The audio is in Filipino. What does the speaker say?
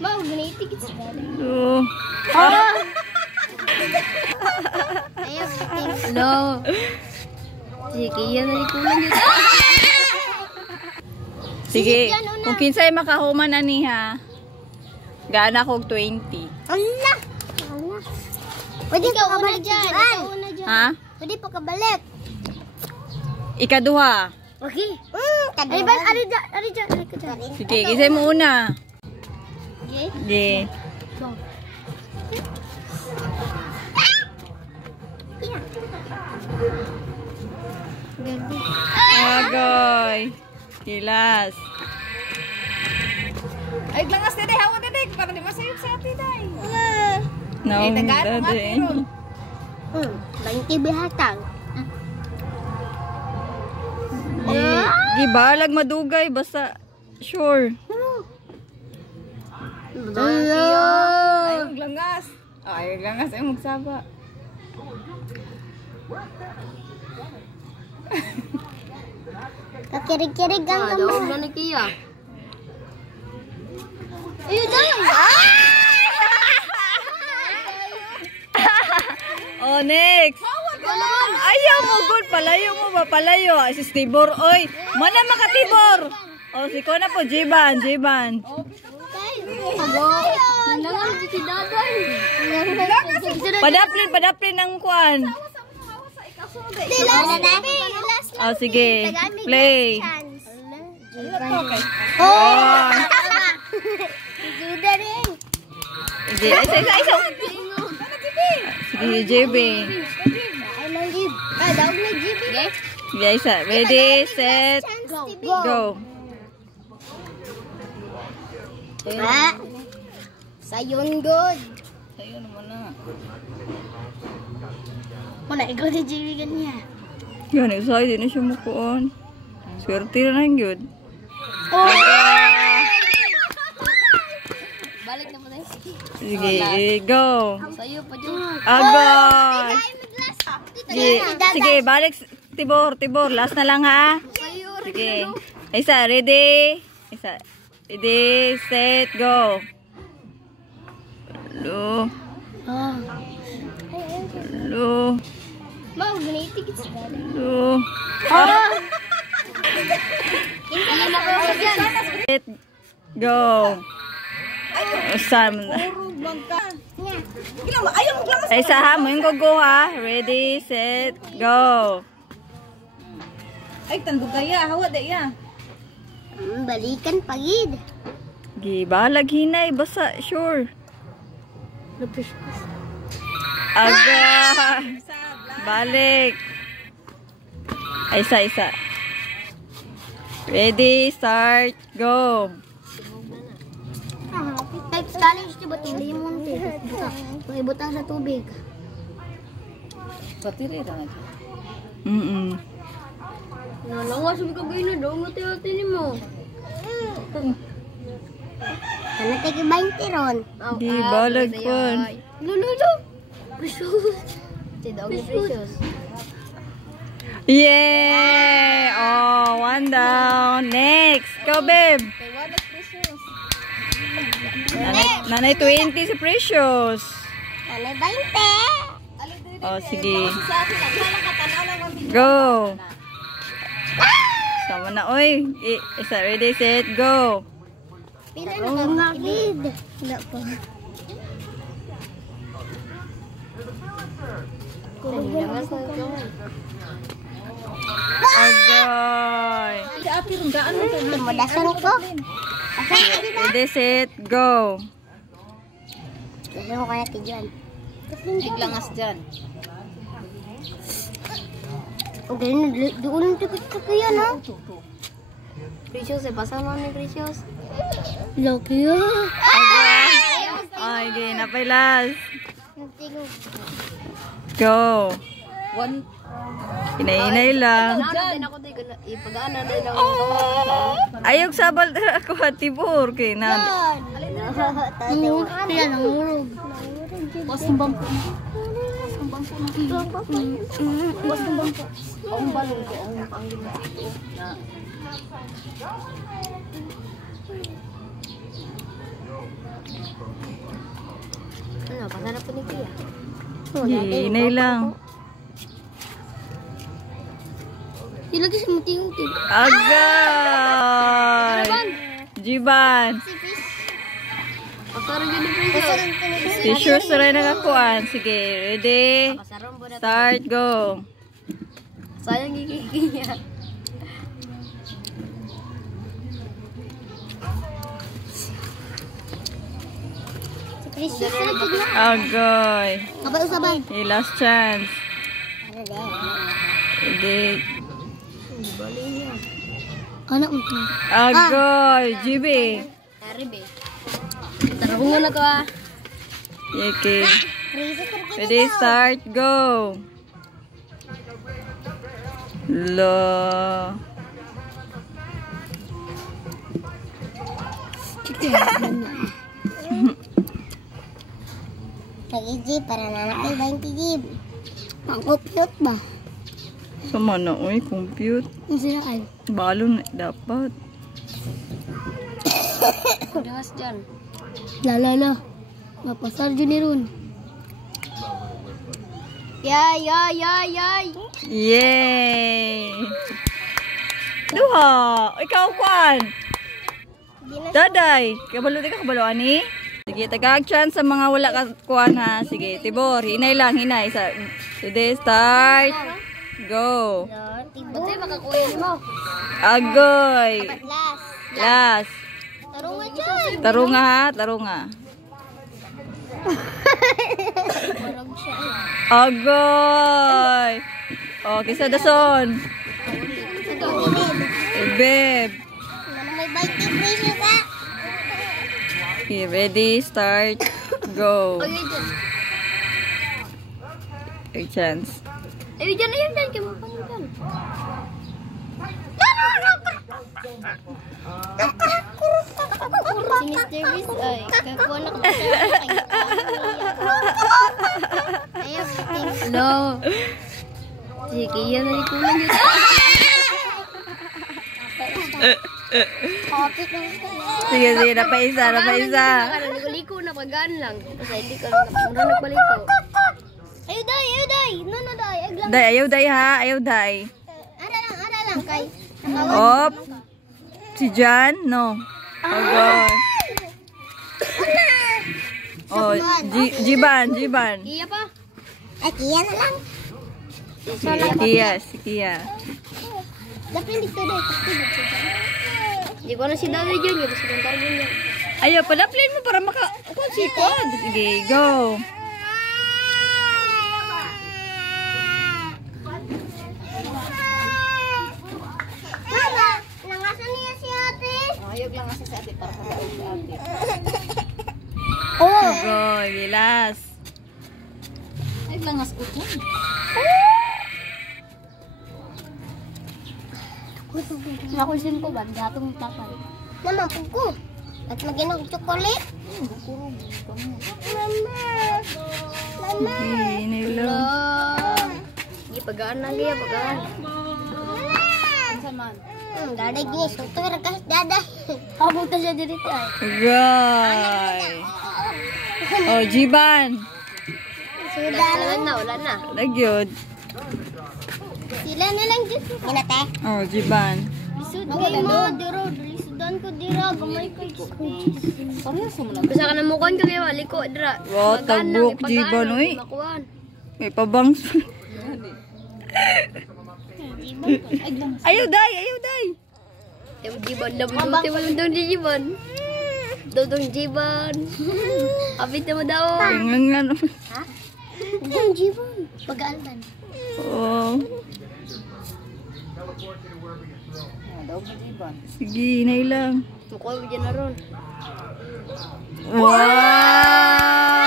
Mau ganiti kita sekali. Oh. Ayo biting. No. Sige, yan na ikulang yun. Sige, kung kinsay makahuman na niha, gaana kog 20. Allah. Pwede ka una dyan. Ha? Pwede pa kabalik. Ikaduha. Okay. Ay ba? Ari dyan. Sige, kinsay mo una. Okay. Sige. Agoy. Kilas. Ay, langas dede, hawa dede, para di masayot sa atin ay. No, dade. 20 bihatang. Gibalag madugay basta sure. Ay, langas. Ay, langas ay magsaba. Kakirig-kirig ang kamay. Daog na ni Kia. Ayun dyan. Oh, next. Ayaw mo, good. Palayo mo ba? Palayo. Ay, si Tibor. Oy, mana makatibor. Oh, si Kona po. Jiban. Padaplin ng kwan. Oh, sige. Play. Oh. Sige, isa. Sige, JB. Sige, isa. Ready, set, go. Sayon good. Sa'yo naman na. Wala, ikaw na JB ganyan. Yan, excited na siya mukuon. Swerte na lang yun. Balik na mo na. Sige, go. Sa'yo pa dyan. Agad. Sige, balik. Tibor. Last na lang ha. Sige. Isa, ready. Ready, set, go. Hello. Mau ganiti kita sekali. Hello. Hindi na ko dyan. Set, go. Sam. Isa ha, mo yung go ha. Ready, set, go. Ay, tandog kaya, hawa da ya. Balikan pagid. Gibalag hinay, basta sure. Aga. Balik. Ay, isa. Ready, start, go. Type sekali gusto ba limon ibutang sa tubig. Patiri ra na. Nalangas mo ka gayna daw ngati-ati nimo. Ano tagi 20 ron? Gibalag kon. Lululo. Precious. Tidog ni Precious. Yeah! Oh, one down. Next. Go, babe. Kay wala Precious. Nanay 20 si Precious. Ano 20? Oh, sige. Sa akin lang, halang katanaw lang ang video. Go. Sama na, oy. Isa, ready, set, go. Pila na gid. Wala pa. Agoy. Si ate ron daan mo tayo. Madasan ko. Ready, set, go. Kasi mo kaya tiyan. Iglangas dyan. Okay, doon tikit ka kaya na. Precious, pasama ni Precious. Lucky yun. Ay, okay, napailas. Go. One. Inainay lang. Din ako din ipag-ana din ako. Ayog sabal ako Tibor kay na. Pila nang urog. Boston bampo. Boston bampo. Ang balong ko ang na. Ano, pasarap po ni Kuya. Hinay lang. Ilagay sa muti-muti. Agay! Jiban! Pasarap yun ni Kuya. T-shirts na rin nakakuan. Sige, ready? Pasarap po na. Start, go! Sayang gigigil niya. Precious. Agay! Sabay usabay. Okay, last chance. Ready? Anak mo. Agay! GB! Tarib eh. Tarungan na to ah. Okay. Ready, start, go! Lo. Nag-ijib para nanak ay 20 jib. Pang-compute ba? Sama na, uy, compute. Ang sila kayo. Balo na, dapat. Kudas dyan. Lala. Mapasar dyan ni Ron. Yay, yay, yay, yay. Yay! Duha! Ikaw, Kwan! Daday! Kabalo di ka kabalo, ani? Sige, tagag-chance sa mga wala ka, Kwan, ha? Sige, Tibor, hinay lang, hinay. Ready, start! Go! Ba't sa'yo makakuya mo? Agoy! Last. Last! Tarungan dyan. Tarunga, ha? Tarunga. Marag siya. Agoy! O, kisa dason. Beb. Ano may 20 precious ha? Okay, ready, start, go. A chance. Ay, dyan, ayun, dyan. Kaya mo pa dyan. Si Mr. Beast ay kakuha na ka. Ayaw, thanks. Hello. Sige, yan na ikulan dito. Kapit lang ka. Sige, sige, napaisa, napaisa. Liko na pagaan lang. Kasi hindi ka mura nagbaliko. Ayaw, day, ayaw, day. No, no, day. Aglang. Day, ayaw day ha, ayaw day. Ara lang, kay. Op. Si Jan, no. Agay. Oh, Jiban, Jiban. Iya pa. Ay, kiya na lang. Si Kia, si Kia. Dapat dito, day. Hindi ko na si Daddy dyan. Yung gusto kong target niya. Ayaw, pala-plane mo para maka-sikod. Sige, go. Mama, nangasan niya si ate. Ayog lang kasi sa ate para sa ate. Oo. Go, gilas. Ayog lang as upo. Nakusin ko ba? Gatong tapay. Naman po ko. At mag-inong chocolate. Mama. Hinilo. Hindi, pagaan na kaya, pagaan. Daday guys. Ito rakas daday. Habang ta siya dito ay. Agay. Oh, Jiban. Wala na. Nagyod. Sila na lang dyan. Ginate. Oh, Jiban. Lisod kayo mo. Diro. Lisudan ko dira. Gamay ko space. Basta ka na mukuhan ka kaya, liko, dra. Wow, tagbuk, Jiban, uy. Makuhan. May pabangs. Ayaw, day, ayaw, day. Jiban, dapat dong Jiban. Dodong Jiban. Kapit na mo daw. Tingnan nga. Ha? Diyan, Jibon. Pag-aalban. Oh. Sige, hinay lang. Mukuha mo dyan na ron. Wow!